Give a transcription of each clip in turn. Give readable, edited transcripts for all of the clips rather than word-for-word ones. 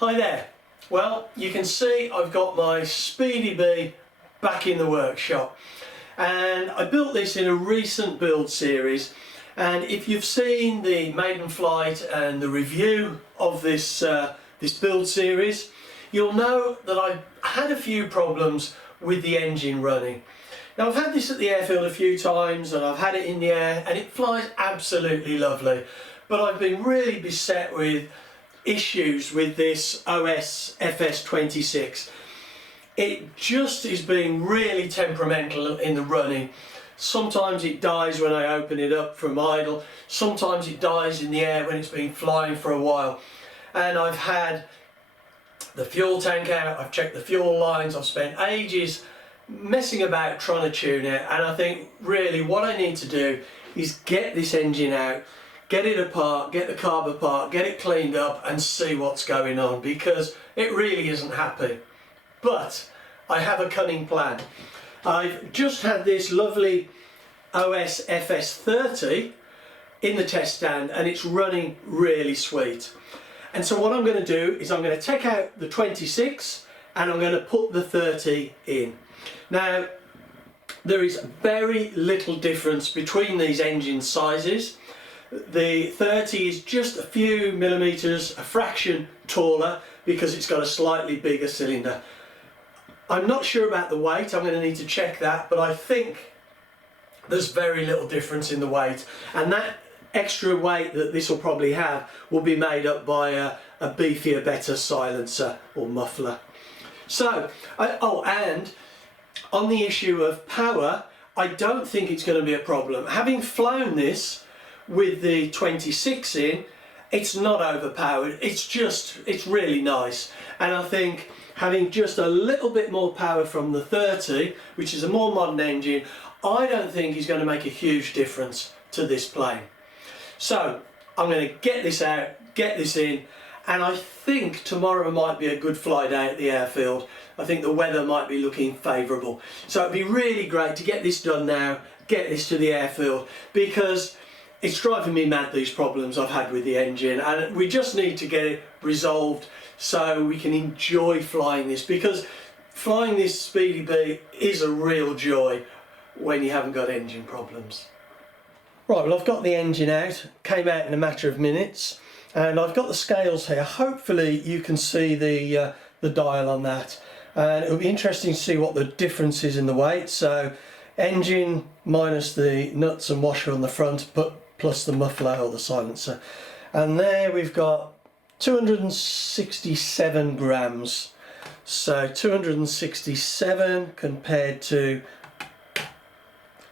Hi there. Well, you can see I've got my Speedy Bee back in the workshop, and I built this in a recent build series, and if you've seen the maiden flight and the review of this build series, you'll know that I had a few problems with the engine running. Now, I've had this at the airfield a few times and I've had it in the air and it flies absolutely lovely, but I've been really beset with issues with this OS FS26. It just is being really temperamental in the running. Sometimes it dies when I open it up from idle, sometimes it dies in the air when it's been flying for a while, and I've had the fuel tank out, I've checked the fuel lines, I've spent ages messing about trying to tune it, and I think really what I need to do is get this engine out, get it apart, get the carb apart, get it cleaned up and see what's going on, because it really isn't happy. But I have a cunning plan. I've just had this lovely OS FS30 in the test stand and it's running really sweet. And so what I'm going to do is I'm going to take out the 26 and I'm going to put the 30 in. Now, there is very little difference between these engine sizes. The 30 is just a few millimeters, a fraction taller, because it's got a slightly bigger cylinder. I'm not sure about the weight, I'm going to need to check that, but I think there's very little difference in the weight, and that extra weight that this will probably have will be made up by a beefier, better silencer or muffler. So, and on the issue of power, I don't think it's going to be a problem. Having flown this with the 26 in, it's not overpowered, it's really nice, and I think having just a little bit more power from the 30, which is a more modern engine, I don't think is going to make a huge difference to this plane. So I'm going to get this out, get this in, and I think tomorrow might be a good fly day at the airfield. I think the weather might be looking favourable, so it'd be really great to get this done now, get this to the airfield, because it's driving me mad, these problems I've had with the engine, and we just need to get it resolved so we can enjoy flying this, because flying this Speedy Bee is a real joy when you haven't got engine problems. Right, well, I've got the engine out, came out in a matter of minutes, and I've got the scales here. Hopefully you can see the dial on that, and it'll be interesting to see what the difference is in the weight. So engine minus the nuts and washer on the front, but plus the muffler or the silencer, and there we've got 267 grams. So 267 compared to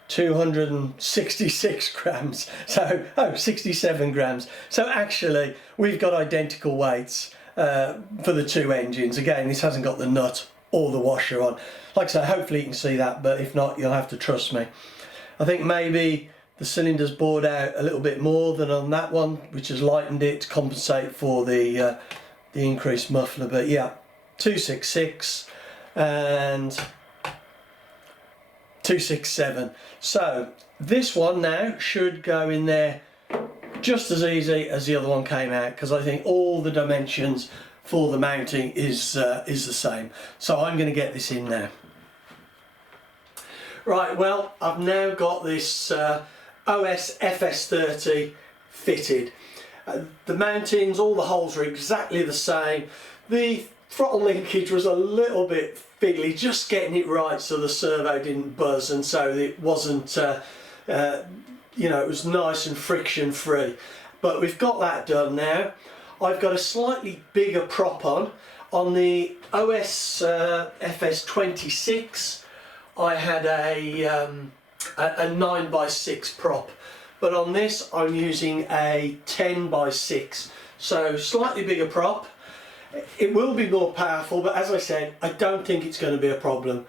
266 grams, so 67 grams. So actually we've got identical weights for the two engines. Again, this hasn't got the nut or the washer on. Like I say, hopefully you can see that, but if not, you'll have to trust me. I think maybe the cylinder's bored out a little bit more than on that one, which has lightened it to compensate for the increased muffler. But yeah, 266 and 267. So this one now should go in there just as easy as the other one came out, because I think all the dimensions for the mounting is the same. So I'm going to get this in now. Right, well, I've now got this OS FS30 fitted. The mountings, all the holes are exactly the same. The throttle linkage was a little bit fiddly, just getting it right so the servo didn't buzz, and so it wasn't, you know, it was nice and friction free. But we've got that done now. I've got a slightly bigger prop on the OS FS26. I had a 9x6 prop, but on this I'm using a 10x6, so slightly bigger prop. It will be more powerful, but as I said, I don't think it's going to be a problem.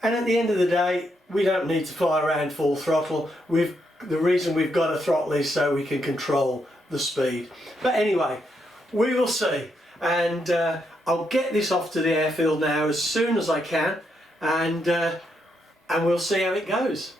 And at the end of the day, we don't need to fly around full throttle. The reason we've got a throttle is so we can control the speed. But anyway, we will see, and I'll get this off to the airfield now as soon as I can, and we'll see how it goes.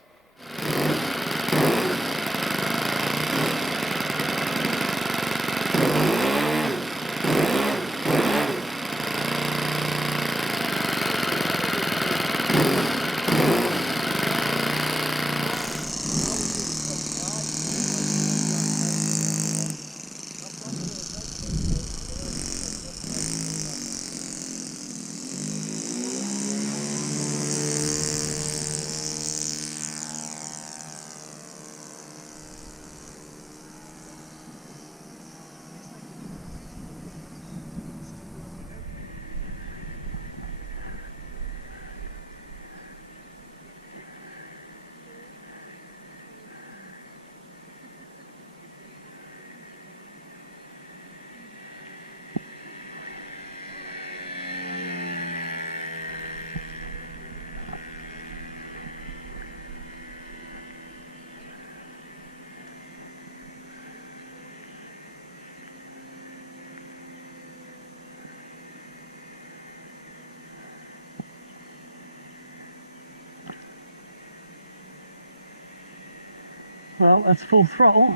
Well, that's full throttle.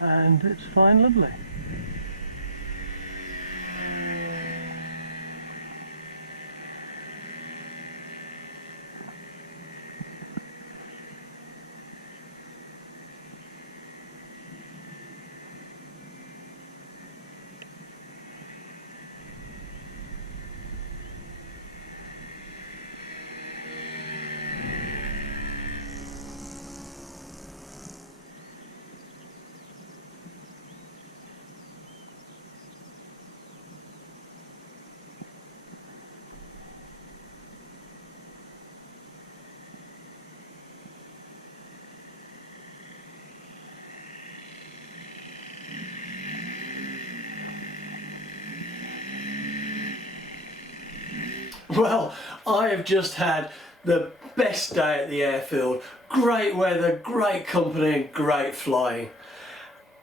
And it's flying lovely. Well, I have just had the best day at the airfield. Great weather, great company, great flying.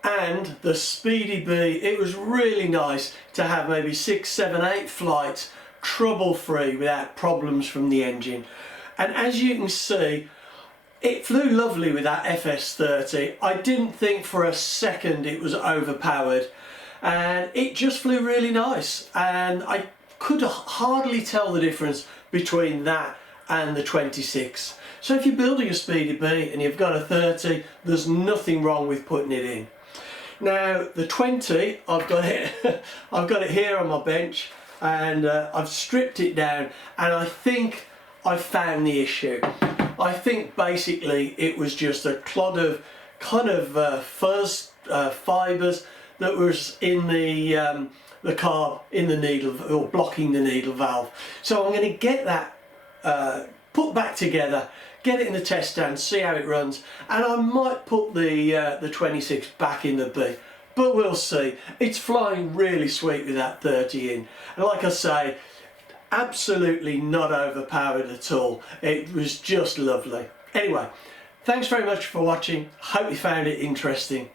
And the Speedy Bee, it was really nice to have maybe 6, 7, 8 flights trouble-free without problems from the engine. And as you can see, it flew lovely with that FS30. I didn't think for a second it was overpowered, and it just flew really nice, and I could hardly tell the difference between that and the 26. So if you're building a Speedy Bee and you've got a 30, there's nothing wrong with putting it in. Now the 20, I've got it here on my bench, and I've stripped it down, and I think I've found the issue. I think basically it was just a clod of kind of fuzz fibres that was in the carb in the needle, or blocking the needle valve. So I'm going to get that put back together, get it in the test stand, see how it runs, and I might put the 26 back in the B, but we'll see. It's flying really sweet with that 30 in, and like I say, absolutely not overpowered at all. It was just lovely. Anyway, thanks very much for watching. Hope you found it interesting.